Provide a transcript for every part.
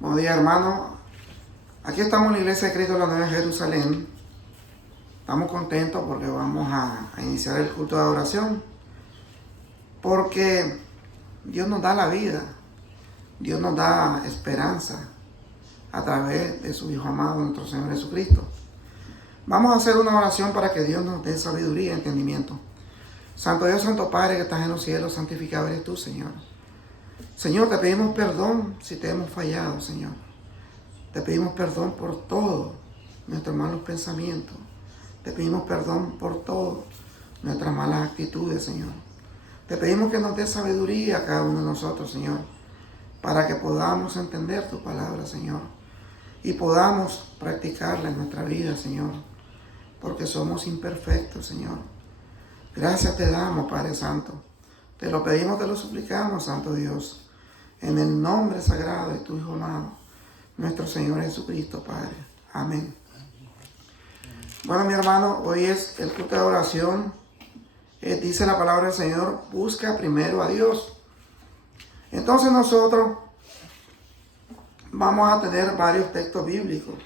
Buenos días, hermano. Aquí estamos en la Iglesia de Cristo de la Nueva Jerusalén. Estamos contentos porque vamos a iniciar el culto de adoración. Porque Dios nos da la vida. Dios nos da esperanza a través de su Hijo amado, nuestro Señor Jesucristo. Vamos a hacer una oración para que Dios nos dé sabiduría y entendimiento. Santo Dios, Santo Padre que estás en los cielos, santificado eres tú, Señor. Señor, te pedimos perdón si te hemos fallado, Señor. Te pedimos perdón por todos nuestros malos pensamientos. Te pedimos perdón por todas nuestras malas actitudes, Señor. Te pedimos que nos dé sabiduría a cada uno de nosotros, Señor, para que podamos entender tu palabra, Señor, y podamos practicarla en nuestra vida, Señor, porque somos imperfectos, Señor. Gracias te damos, Padre Santo. Te lo pedimos, te lo suplicamos, Santo Dios, en el nombre sagrado de tu Hijo amado, nuestro Señor Jesucristo, Padre. Amén. Bueno, mi hermano, hoy es el culto de oración. Dice la palabra del Señor, busca primero a Dios. Entonces nosotros vamos a tener varios textos bíblicos,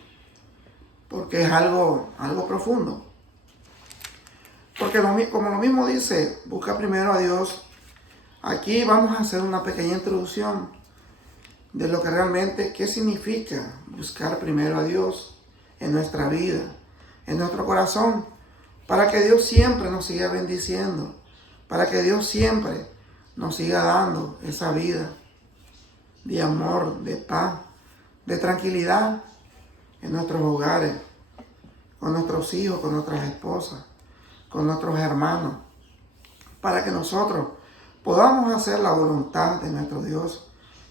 porque es algo profundo. Porque como lo mismo dice, busca primero a Dios. Aquí vamos a hacer una pequeña introducción de lo que realmente, qué significa buscar primero a Dios en nuestra vida, en nuestro corazón, para que Dios siempre nos siga bendiciendo, para que Dios siempre nos siga dando esa vida de amor, de paz, de tranquilidad en nuestros hogares, con nuestros hijos, con nuestras esposas, con nuestros hermanos, para que nosotros podamos hacer la voluntad de nuestro Dios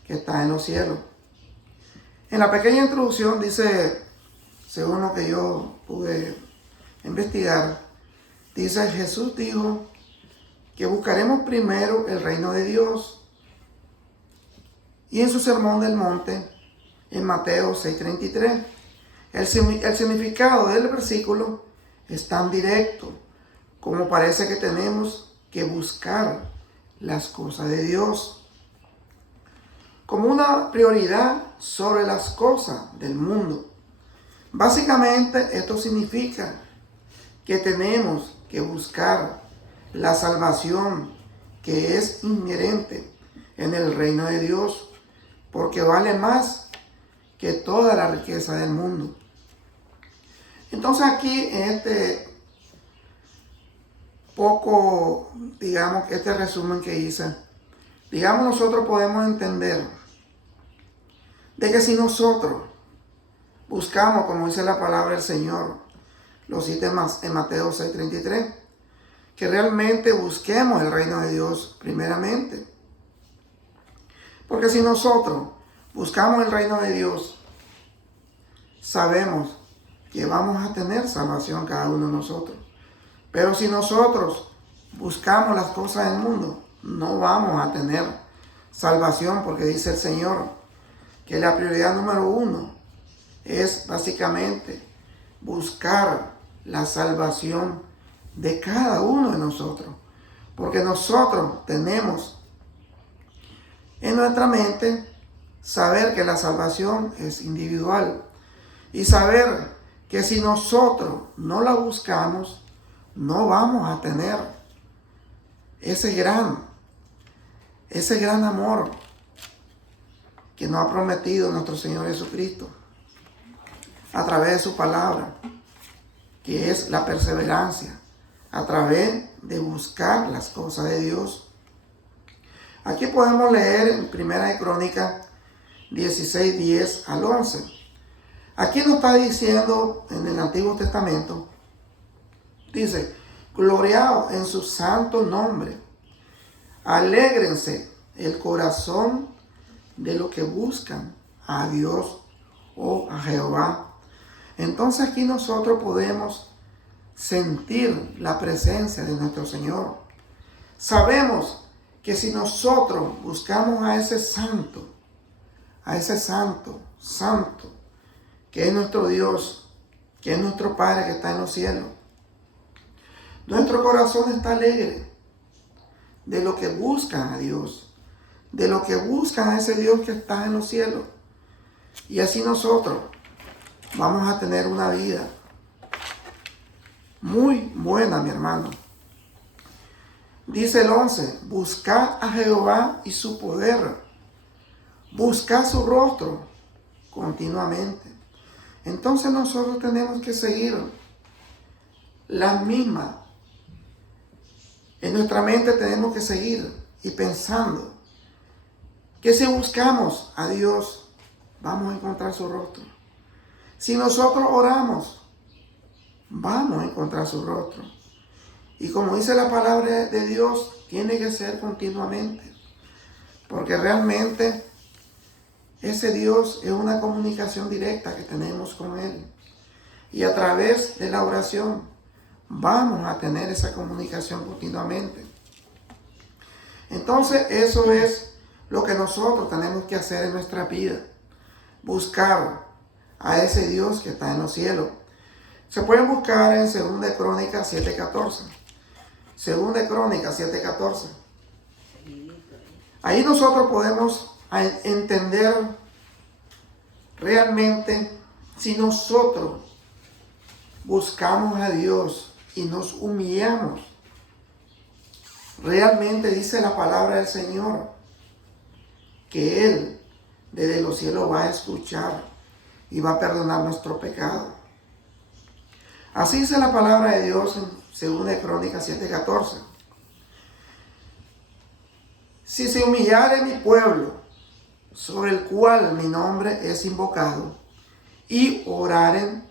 que está en los cielos. En la pequeña introducción dice, según lo que yo pude investigar, dice, Jesús dijo que buscaremos primero el reino de Dios. Y en su sermón del monte, en Mateo 6:33, el significado del versículo es tan directo como parece que tenemos que buscar las cosas de Dios como una prioridad sobre las cosas del mundo. Básicamente esto significa que tenemos que buscar la salvación que es inherente en el reino de Dios, porque vale más que toda la riqueza del mundo. Entonces aquí en este este resumen que hice, nosotros podemos entender de que si nosotros buscamos, como dice la palabra del Señor, lo cita en Mateo 6:33, que realmente busquemos el reino de Dios primeramente. Porque si nosotros buscamos el reino de Dios, sabemos que vamos a tener salvación cada uno de nosotros. Pero si nosotros buscamos las cosas del mundo, no vamos a tener salvación, porque dice el Señor que la prioridad número 1 es básicamente buscar la salvación de cada uno de nosotros. Porque nosotros tenemos en nuestra mente saber que la salvación es individual y saber que si nosotros no la buscamos, no vamos a tener ese gran amor que nos ha prometido nuestro Señor Jesucristo a través de su palabra, que es la perseverancia, a través de buscar las cosas de Dios. Aquí podemos leer en Primera de Crónicas 16:10 al 11. Aquí nos está diciendo en el Antiguo Testamento, dice, gloriado en su santo nombre, alégrense el corazón de los que buscan a Dios o a Jehová. Entonces aquí nosotros podemos sentir la presencia de nuestro Señor. Sabemos que si nosotros buscamos a ese santo, santo, que es nuestro Dios, que es nuestro Padre que está en los cielos, nuestro corazón está alegre de lo que buscan a Dios, de lo que buscan a ese Dios que está en los cielos. Y así nosotros vamos a tener una vida muy buena, mi hermano. Dice el 11, buscad a Jehová y su poder, buscad su rostro continuamente. Entonces nosotros tenemos que seguir las mismas. En nuestra mente tenemos que seguir y pensando que si buscamos a Dios, vamos a encontrar su rostro. Si nosotros oramos, vamos a encontrar su rostro. Y como dice la palabra de Dios, tiene que ser continuamente. Porque realmente ese Dios es una comunicación directa que tenemos con Él. Y a través de la oración vamos a tener esa comunicación continuamente. Entonces eso es lo que nosotros tenemos que hacer en nuestra vida. Buscar a ese Dios que está en los cielos. Se pueden buscar en 2 Crónicas 7:14. 2 Crónicas 7:14. Ahí nosotros podemos entender realmente si nosotros buscamos a Dios y nos humillamos. Realmente dice la palabra del Señor que Él desde los cielos va a escuchar y va a perdonar nuestro pecado. Así dice la palabra de Dios en 2 Crónicas 7:14. Si se humillare mi pueblo, sobre el cual mi nombre es invocado, y oraren,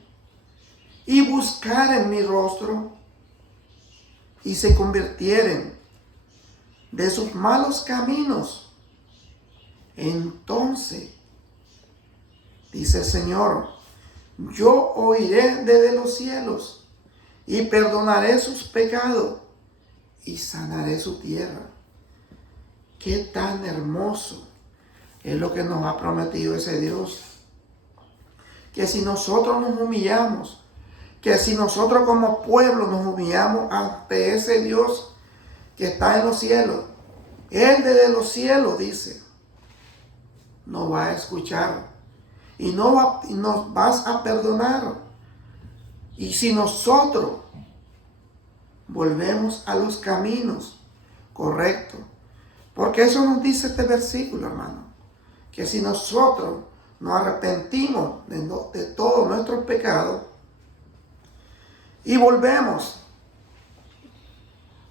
y buscaren mi rostro, y se convirtieren de sus malos caminos, entonces, dice el Señor, yo oiré desde los cielos y perdonaré sus pecados y sanaré su tierra. Qué tan hermoso es lo que nos ha prometido ese Dios. Que si nosotros nos humillamos, que si nosotros como pueblo nos humillamos ante ese Dios que está en los cielos, Él desde los cielos dice, nos va a escuchar. Y nos vas a perdonar. Y si nosotros volvemos a los caminos correctos, porque eso nos dice este versículo, hermano, que si nosotros nos arrepentimos de todos nuestros pecados y volvemos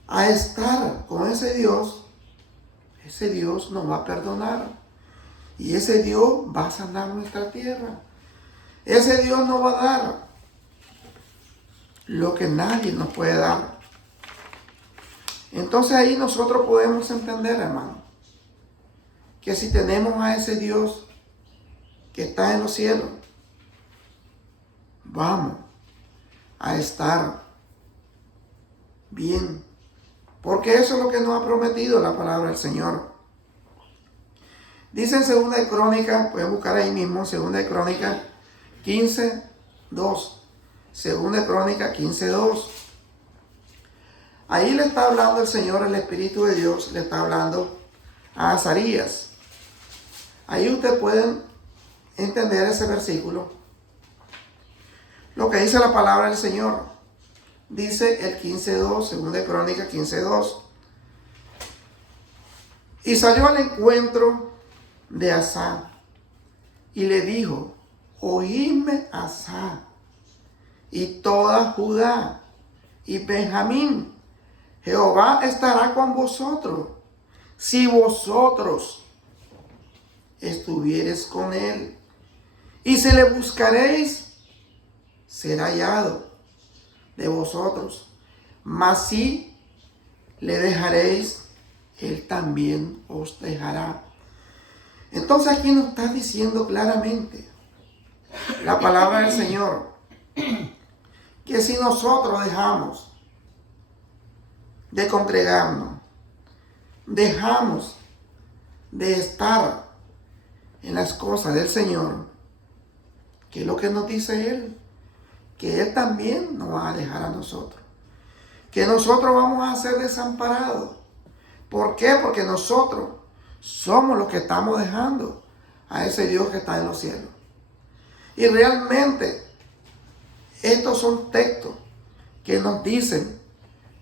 a estar con ese Dios nos va a perdonar. Y ese Dios va a sanar nuestra tierra. Ese Dios nos va a dar lo que nadie nos puede dar. Entonces ahí nosotros podemos entender, hermano, que si tenemos a ese Dios que está en los cielos, vamos a estar bien. Porque eso es lo que nos ha prometido la palabra del Señor. Dice en 2 Crónicas, pueden buscar ahí mismo, 2 Crónicas 15:2. 2 Crónicas 15:2. Ahí le está hablando el Señor, el Espíritu de Dios, le está hablando a Azarías. Ahí ustedes pueden entender ese versículo. Lo que dice la palabra del Señor. Dice el 15:2, 2 Crónicas 15:2. Y salió al encuentro de Asa y le dijo, oídme Asa y toda Judá y Benjamín, Jehová estará con vosotros si vosotros estuviereis con él, y si le buscaréis será hallado de vosotros, mas si le dejaréis, él también os dejará. Entonces aquí nos está diciendo claramente la palabra del Señor, que si nosotros dejamos de congregarnos, dejamos de estar en las cosas del Señor, que es lo que nos dice Él, que Él también nos va a dejar a nosotros, que nosotros vamos a ser desamparados. ¿Por qué? Porque nosotros somos los que estamos dejando a ese Dios que está en los cielos. Y realmente estos son textos que nos dicen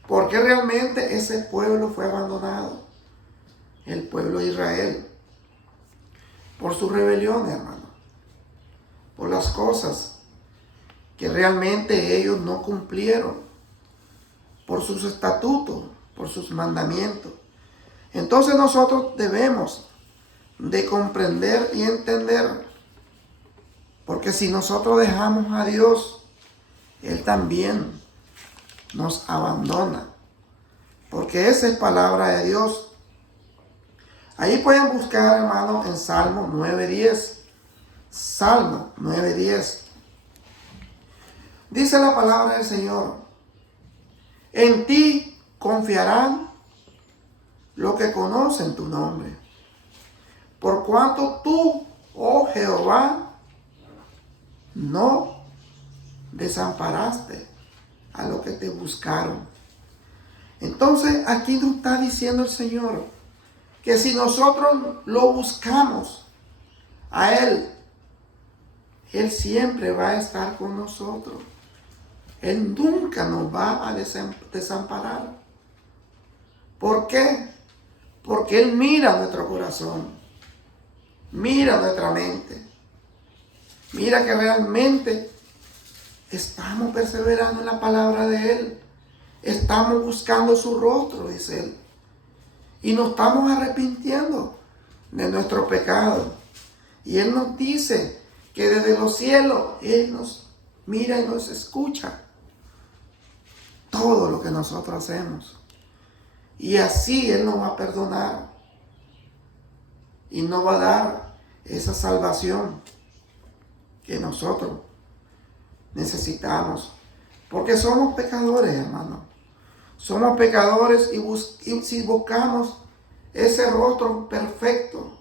por qué realmente ese pueblo fue abandonado. El pueblo de Israel. Por su rebelión, hermano. Por las cosas que realmente ellos no cumplieron. Por sus estatutos, por sus mandamientos. Entonces nosotros debemos de comprender y entender, porque si nosotros dejamos a Dios, Él también nos abandona, porque esa es palabra de Dios. Ahí pueden buscar, hermano, en Salmo 9:10. Salmo 9:10. Dice la palabra del Señor: en ti confiarán los que conocen tu nombre. Por cuanto tú, oh Jehová, no desamparaste a los que te buscaron. Entonces aquí nos está diciendo el Señor que si nosotros lo buscamos a Él, Él siempre va a estar con nosotros. Él nunca nos va a desamparar. ¿Por qué? Porque Él mira nuestro corazón. Mira nuestra mente. Mira que realmente estamos perseverando en la palabra de Él. Estamos buscando su rostro, dice Él. Y nos estamos arrepintiendo de nuestro pecado. Y Él nos dice que desde los cielos Él nos mira y nos escucha todo lo que nosotros hacemos. Y así Él nos va a perdonar. Y nos va a dar esa salvación que nosotros necesitamos. Porque somos pecadores, hermano. Somos pecadores y si buscamos ese rostro perfecto,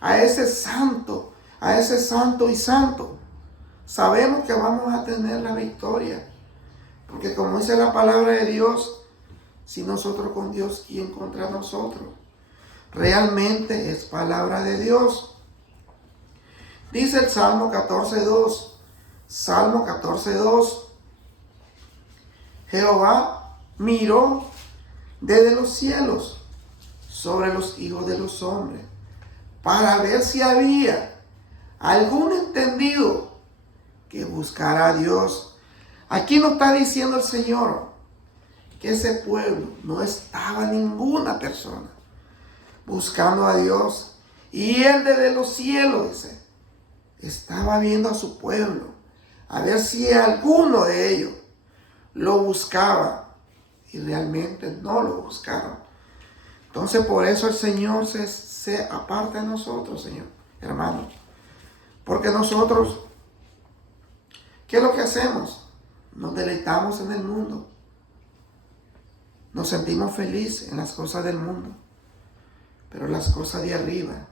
a ese santo y santo, sabemos que vamos a tener la victoria. Porque como dice la palabra de Dios, si nosotros con Dios, ¿quién contra nosotros? Realmente es palabra de Dios. Dice el Salmo 14:2. Salmo 14:2. Jehová miró desde los cielos sobre los hijos de los hombres para ver si había algún entendido que buscara a Dios. Aquí nos está diciendo el Señor que ese pueblo no estaba ninguna persona buscando a Dios. Y Él desde los cielos, dice, estaba viendo a su pueblo, a ver si alguno de ellos lo buscaba. Y realmente no lo buscaron. Entonces por eso el Señor se aparta de nosotros, Señor, hermano. Porque nosotros, ¿qué es lo que hacemos? Nos deleitamos en el mundo. Nos sentimos felices en las cosas del mundo. Pero las cosas de arriba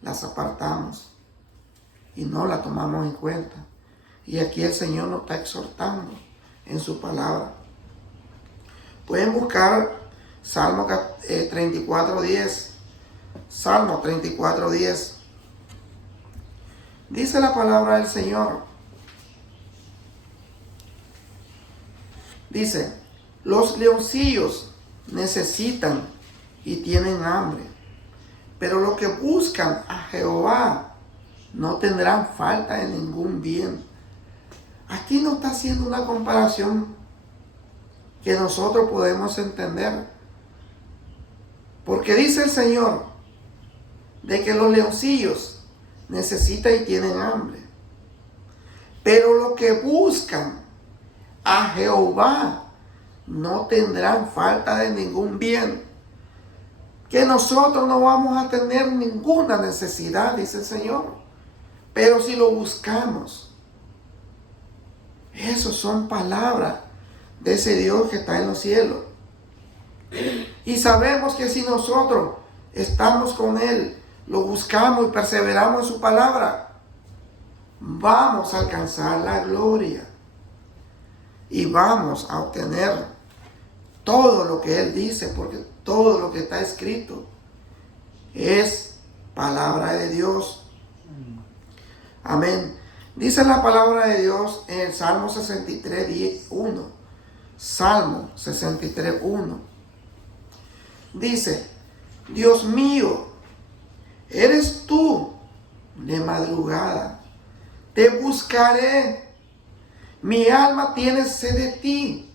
las apartamos y no las tomamos en cuenta. Y aquí el Señor nos está exhortando en su palabra. Pueden buscar Salmo 34:10. Salmo 34:10. Dice la palabra del Señor. Dice: los leoncillos necesitan y tienen hambre, pero los que buscan a Jehová no tendrán falta de ningún bien. Aquí nos está haciendo una comparación que nosotros podemos entender. Porque dice el Señor de que los leoncillos necesitan y tienen hambre, pero los que buscan a Jehová no tendrán falta de ningún bien. Que nosotros no vamos a tener ninguna necesidad, dice el Señor. Pero si lo buscamos, esas son palabras de ese Dios que está en los cielos. Y sabemos que si nosotros estamos con Él, lo buscamos y perseveramos en su palabra, vamos a alcanzar la gloria. Y vamos a obtener todo lo que Él dice, porque todo lo que está escrito es palabra de Dios. Amén. Dice la palabra de Dios en el Salmo 63, 1. Salmo 63, 1. Dice, Dios mío, eres tú de madrugada. Te buscaré. Mi alma tiene sed de ti.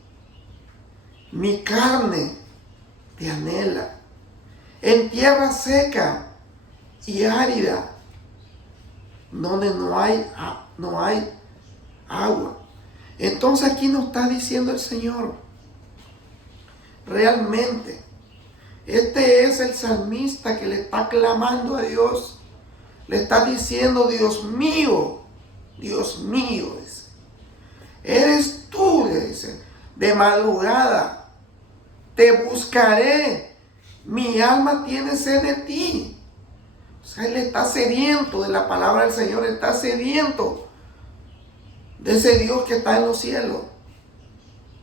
Mi carne te anhela. En tierra seca y árida, donde no hay agua. Entonces aquí nos está diciendo el Señor, realmente, este es el salmista que le está clamando a Dios. Le está diciendo, Dios mío, dice, eres tú, le dice, de madrugada, te buscaré, mi alma tiene sed de ti. O sea, él está sediento de la palabra del Señor, está sediento de ese Dios que está en los cielos.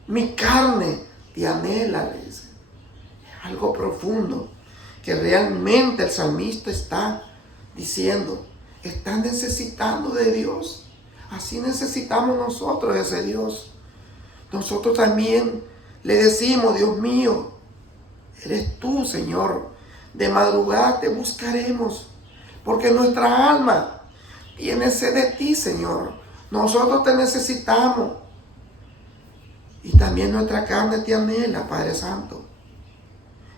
Mi carne te anhela, le dice. Es algo profundo que realmente el salmista está diciendo. Está necesitando de Dios. Así necesitamos nosotros de ese Dios. Nosotros también le decimos, Dios mío, eres tú, Señor. De madrugada te buscaremos, porque nuestra alma tiene sed de ti, Señor. Nosotros te necesitamos. Y también nuestra carne te anhela, Padre Santo.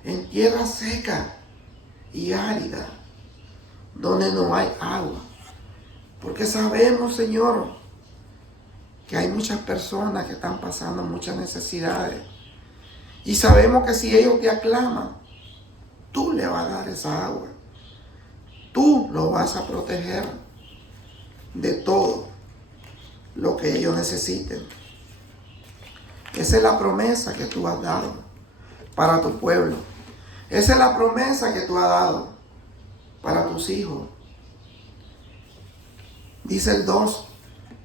En tierra seca y árida, donde no hay agua. Porque sabemos, Señor, que hay muchas personas que están pasando muchas necesidades. Y sabemos que si ellos te aclaman, tú le vas a dar esa agua. Tú los vas a proteger de todo lo que ellos necesiten. Esa es la promesa que tú has dado para tu pueblo. Esa es la promesa que tú has dado para tus hijos. Dice el 2,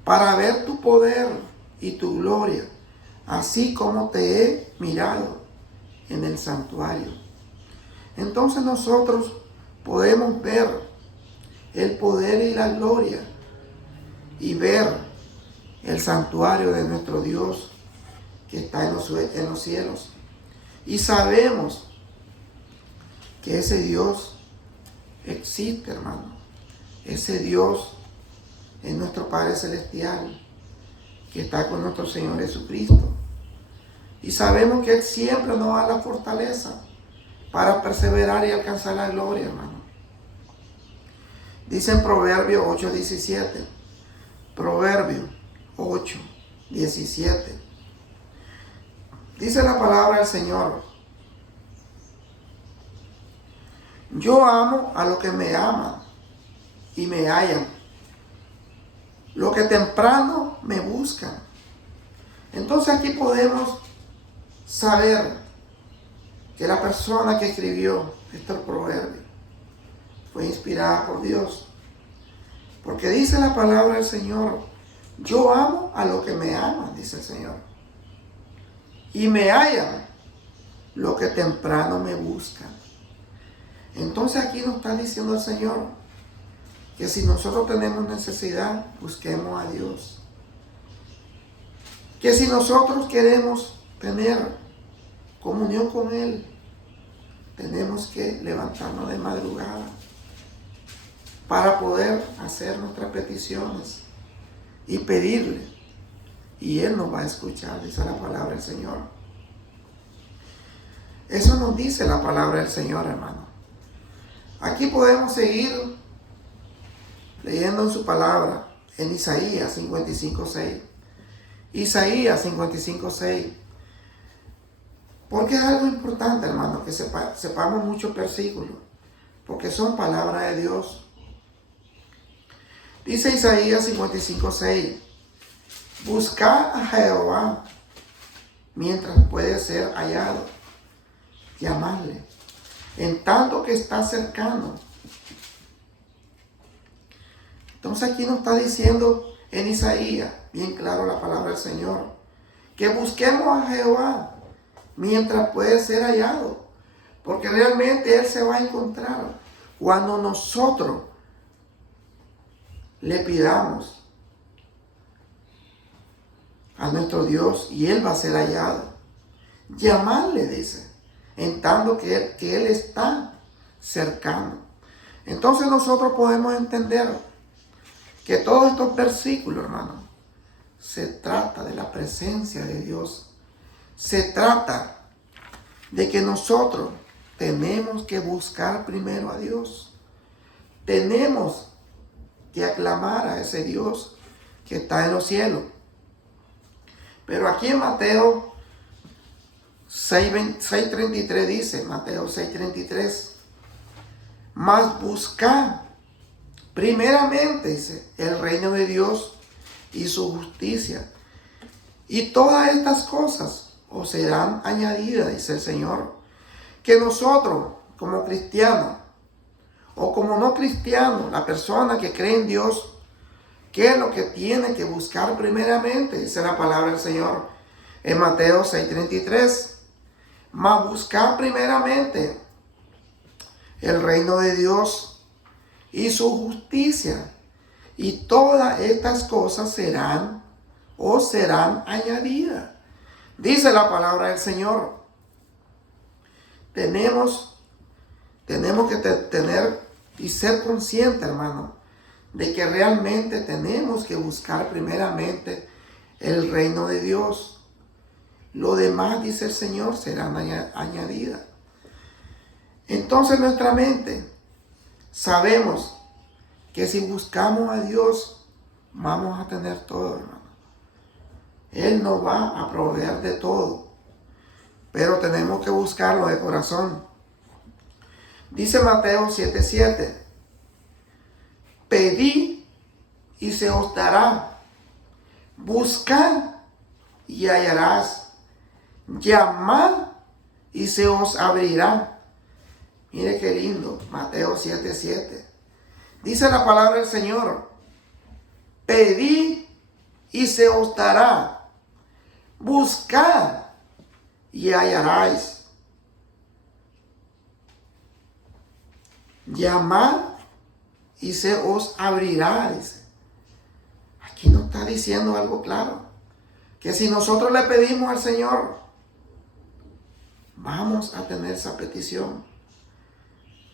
para ver tu poder y tu gloria, así como te he mirado en el santuario. Entonces nosotros podemos ver el poder y la gloria y ver el santuario de nuestro Dios que está en los cielos. Y sabemos que ese Dios existe, hermano. Ese Dios es nuestro Padre Celestial, que está con nuestro Señor Jesucristo. Y sabemos que Él siempre nos da la fortaleza para perseverar y alcanzar la gloria, hermano. Dice en Proverbios 8:17. Proverbios 8:17. Dice la palabra del Señor: yo amo a los que me aman y me hallan, los que temprano me buscan. Entonces aquí podemos saber que la persona que escribió estos proverbios fue inspirada por Dios. Porque dice la palabra del Señor: yo amo a los que me aman, dice el Señor, y me hallan los que temprano me buscan. Entonces aquí nos está diciendo el Señor que si nosotros tenemos necesidad, busquemos a Dios. Que si nosotros queremos tener comunión con Él, tenemos que levantarnos de madrugada para poder hacer nuestras peticiones y pedirle. Y Él nos va a escuchar, dice la palabra del Señor. Eso nos dice la palabra del Señor, hermano. Aquí podemos seguir leyendo en su palabra en Isaías 55:6. Isaías 55:6. Porque es algo importante, hermano, que sepamos muchos versículos, porque son palabras de Dios. Dice Isaías 55:6. Buscad a Jehová mientras puede ser hallado. Llamadle en tanto que está cercano. Entonces aquí nos está diciendo en Isaías, bien claro la palabra del Señor, que busquemos a Jehová mientras puede ser hallado, porque realmente Él se va a encontrar cuando nosotros le pidamos a nuestro Dios y Él va a ser hallado. Llamarle, dice, en tanto que Él está cercano. Entonces nosotros podemos entender que todos estos versículos, hermano, se trata de la presencia de Dios. Se trata de que nosotros tenemos que buscar primero a Dios. Tenemos que aclamar a ese Dios que está en los cielos. Pero aquí en Mateo 6:33 dice, Mateo 6:33, mas buscad primeramente, dice, el reino de Dios y su justicia, y todas estas cosas os serán añadidas, dice el Señor. Que nosotros, como cristianos, o como no cristianos, la persona que cree en Dios, ¿qué es lo que tiene que buscar primeramente? Dice la palabra del Señor en Mateo 6:33. Mas buscar primeramente el reino de Dios y su justicia, y todas estas cosas serán añadidas. Dice la palabra del Señor. Tenemos que tener y ser conscientes, hermano, de que realmente tenemos que buscar primeramente el reino de Dios. Lo demás, dice el Señor, serán añadidas. Entonces nuestra mente, sabemos que si buscamos a Dios, vamos a tener todo, hermano. Él nos va a proveer de todo, pero tenemos que buscarlo de corazón. Dice Mateo 7:7, pedid y se os dará, buscad y hallarás, llamad y se os abrirá. Mire qué lindo, Mateo 7:7. Dice la palabra del Señor, pedid y se os dará, buscad y hallaréis, llamad y se os abrirá. Dice. Aquí nos está diciendo algo claro, que si nosotros le pedimos al Señor, vamos a tener esa petición.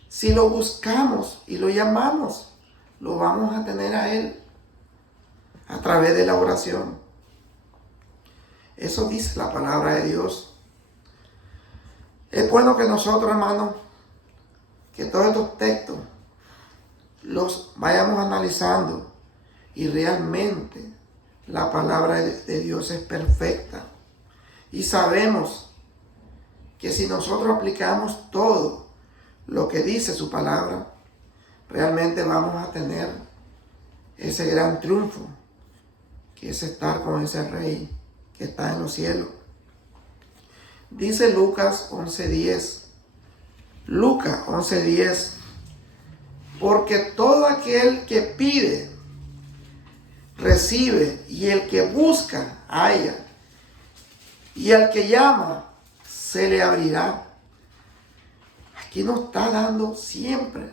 Si lo buscamos y lo llamamos, lo vamos a tener a Él a través de la oración. Eso dice la palabra de Dios. Es bueno que nosotros, hermanos, que todos estos textos los vayamos analizando, y realmente la palabra de Dios es perfecta. Y sabemos que si nosotros aplicamos todo lo que dice su palabra, realmente vamos a tener ese gran triunfo, que es estar con ese Rey que está en los cielos. Dice Lucas 11:10. Lucas 11:10. Porque todo aquel que pide, recibe, y el que busca, halla, y al que llama, se le abrirá. Aquí nos está dando siempre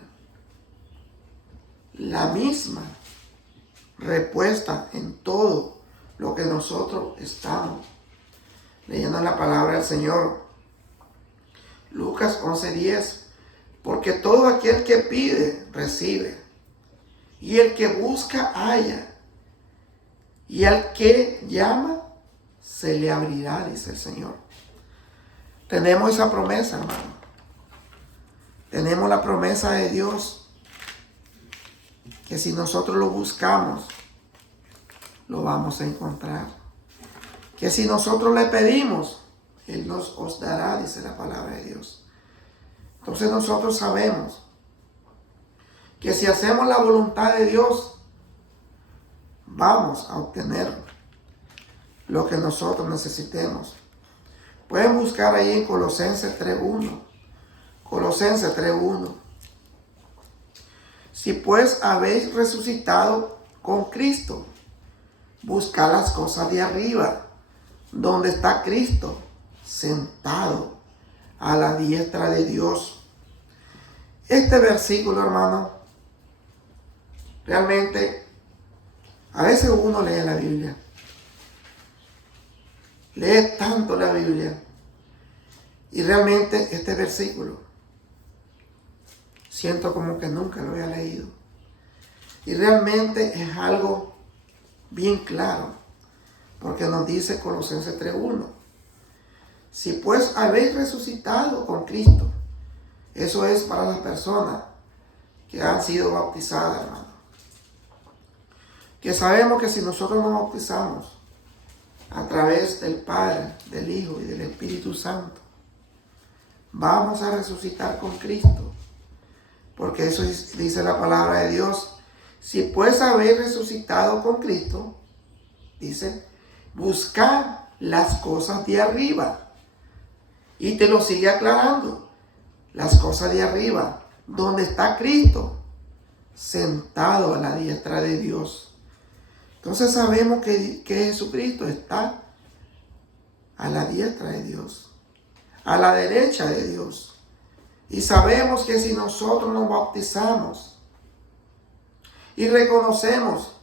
la misma respuesta en todo lo que nosotros estamos leyendo en la palabra del Señor. Lucas 11:10. Porque todo aquel que pide, recibe, y el que busca, halla, y al que llama, se le abrirá, dice el Señor. Tenemos esa promesa, hermano. Tenemos la promesa de Dios, que si nosotros lo buscamos, lo vamos a encontrar. Que si nosotros le pedimos, Él nos os dará, dice la palabra de Dios. Entonces nosotros sabemos que si hacemos la voluntad de Dios, vamos a obtener lo que nosotros necesitemos. Pueden buscar ahí en Colosenses 3:1. Colosenses 3:1. Si pues habéis resucitado con Cristo, buscad las cosas de arriba, donde está Cristo sentado a la diestra de Dios. Este versículo, hermano, realmente a veces uno lee la Biblia lees tanto la Biblia y realmente este versículo siento como que nunca lo había leído. Y realmente es algo bien claro, porque nos dice Colosenses 3:1. Si pues habéis resucitado con Cristo, eso es para las personas que han sido bautizadas, hermano. Que sabemos que si nosotros nos bautizamos a través del Padre, del Hijo y del Espíritu Santo, vamos a resucitar con Cristo. Porque eso dice la palabra de Dios. Si pues habéis resucitado con Cristo, dice, buscad las cosas de arriba. Y te lo sigue aclarando. Las cosas de arriba, donde está Cristo, sentado a la diestra de Dios. Entonces sabemos que Jesucristo está a la diestra de Dios, a la derecha de Dios. Y sabemos que si nosotros nos bautizamos y reconocemos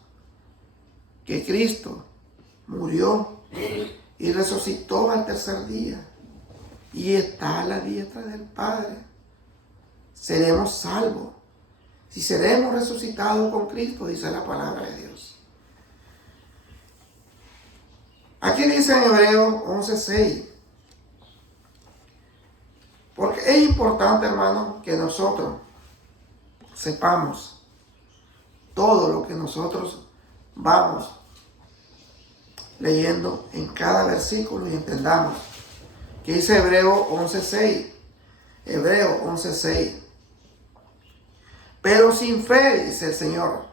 que Cristo murió y resucitó al tercer día y está a la diestra del Padre, seremos salvos. Si seremos resucitados con Cristo, dice la palabra de Dios. Aquí dice en Hebreos 11:6. Porque es importante, hermano, que nosotros sepamos todo lo que nosotros vamos leyendo en cada versículo y entendamos. Que dice Hebreos 11:6. Hebreos 11:6. Pero sin fe, dice el Señor,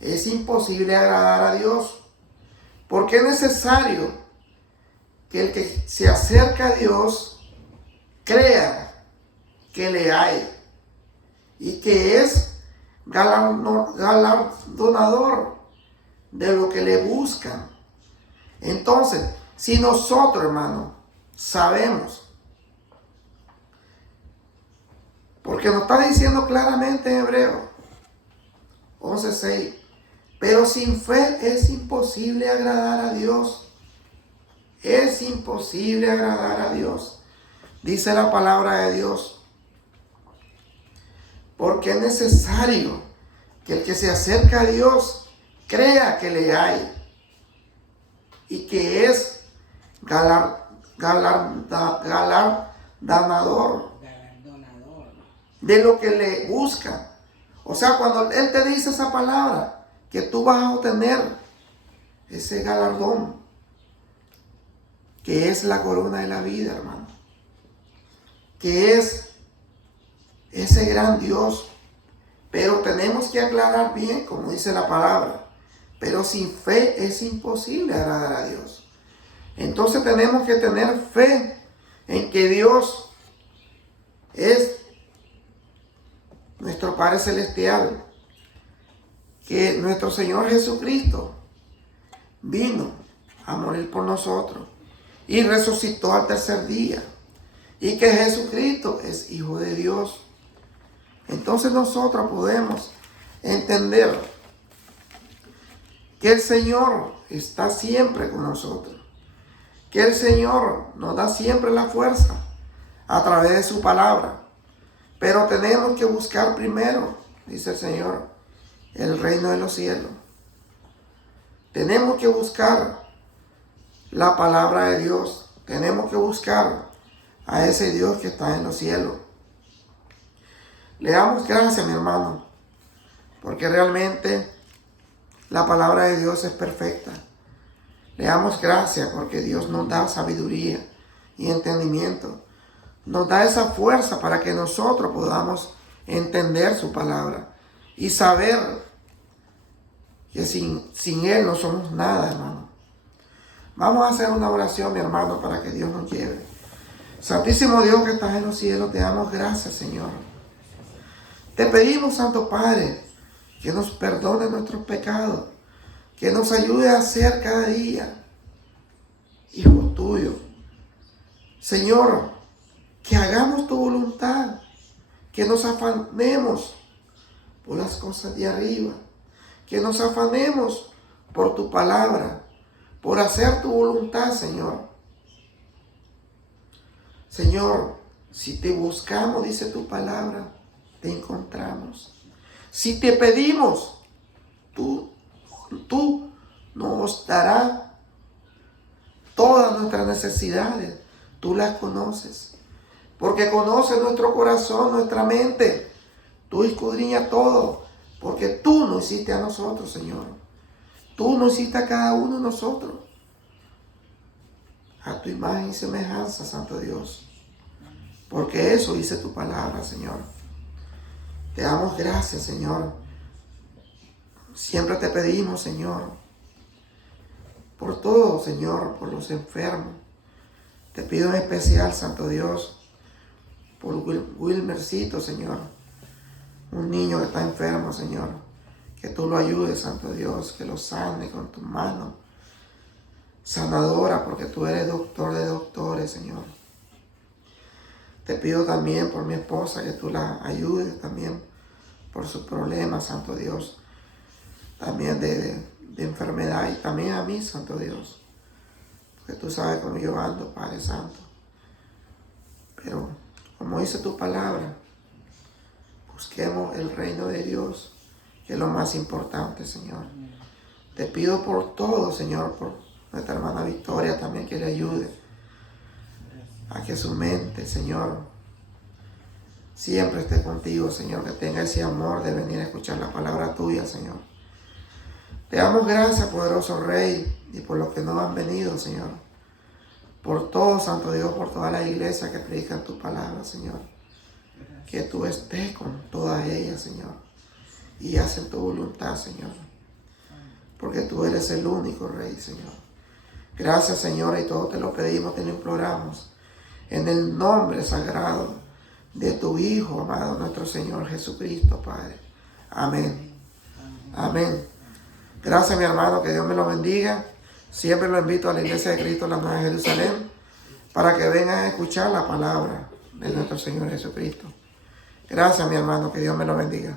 es imposible agradar a Dios. Porque es necesario que el que se acerca a Dios crea que le hay y que es galardonador de lo que le buscan. Entonces, si nosotros, hermano, sabemos, porque nos está diciendo claramente en Hebreo 11:6, pero sin fe es imposible agradar a Dios. Es imposible agradar a Dios. Dice la palabra de Dios. Porque es necesario que el que se acerca a Dios crea que le hay. Y que es galardonador de lo que le busca. O sea, cuando Él te dice esa palabra, que tú vas a obtener ese galardón, que es la corona de la vida, hermano. Que es ese gran Dios. Pero tenemos que aclarar bien, como dice la palabra. Pero sin fe es imposible agradar a Dios. Entonces tenemos que tener fe en que Dios es nuestro Padre Celestial. Que nuestro Señor Jesucristo vino a morir por nosotros y resucitó al tercer día. Y que Jesucristo es Hijo de Dios. Entonces nosotros podemos entender que el Señor está siempre con nosotros. Que el Señor nos da siempre la fuerza a través de su palabra. Pero tenemos que buscar primero, dice el Señor, el reino de los cielos. Tenemos que buscar la palabra de Dios. Tenemos que buscar a ese Dios que está en los cielos. Le damos gracias, mi hermano, porque realmente la palabra de Dios es perfecta. Le damos gracias porque Dios nos da sabiduría y entendimiento. Nos da esa fuerza para que nosotros podamos entender su palabra y saber que sin Él no somos nada, hermano. Vamos a hacer una oración, mi hermano, para que Dios nos lleve. Santísimo Dios que estás en los cielos, te damos gracias, Señor. Te pedimos, Santo Padre, que nos perdone nuestros pecados, que nos ayude a ser cada día hijos tuyos. Señor, que hagamos tu voluntad, que nos afanemos por las cosas de arriba, que nos afanemos por tu palabra, por hacer tu voluntad, Señor. Señor, si te buscamos, dice tu palabra, te encontramos. Si te pedimos, tú nos darás todas nuestras necesidades. Tú las conoces, porque conoces nuestro corazón, nuestra mente. Tú escudriñas todo, porque tú nos hiciste a nosotros, Señor. Tú nos hiciste a cada uno de nosotros, a tu imagen y semejanza, Santo Dios. Porque eso dice tu palabra, Señor. Te damos gracias, Señor. Siempre te pedimos, Señor, por todo, Señor, por los enfermos. Te pido en especial, Santo Dios, por Wilmercito, Señor. Un niño que está enfermo, Señor. Que tú lo ayudes, Santo Dios, que lo sane con tus manos sanadora, porque tú eres doctor de doctores, Señor. Te pido también por mi esposa, que tú la ayudes también por sus problemas, Santo Dios. También de enfermedad, y también a mí, Santo Dios. Porque tú sabes cómo yo ando, Padre Santo. Pero, como dice tu palabra, busquemos el reino de Dios, que es lo más importante, Señor. Te pido por todo, Señor, por nuestra hermana Victoria también, que le ayude a que su mente, Señor, siempre esté contigo, Señor, que tenga ese amor de venir a escuchar la palabra tuya, Señor. Te damos gracias, poderoso Rey, y por los que no han venido, Señor. Por todo, Santo Dios, por toda la iglesia que predican tu palabra, Señor. Que tú estés con todas ellas, Señor, y hacen tu voluntad, Señor. Porque tú eres el único Rey, Señor. Gracias, Señor, y todo te lo pedimos, te lo imploramos. En el nombre sagrado de tu Hijo, amado, nuestro Señor Jesucristo, Padre. Amén. Amén. Gracias, mi hermano, que Dios me lo bendiga. Siempre lo invito a la Iglesia de Cristo, la Nueva Jerusalén, para que vengan a escuchar la palabra de nuestro Señor Jesucristo. Gracias, mi hermano, que Dios me lo bendiga.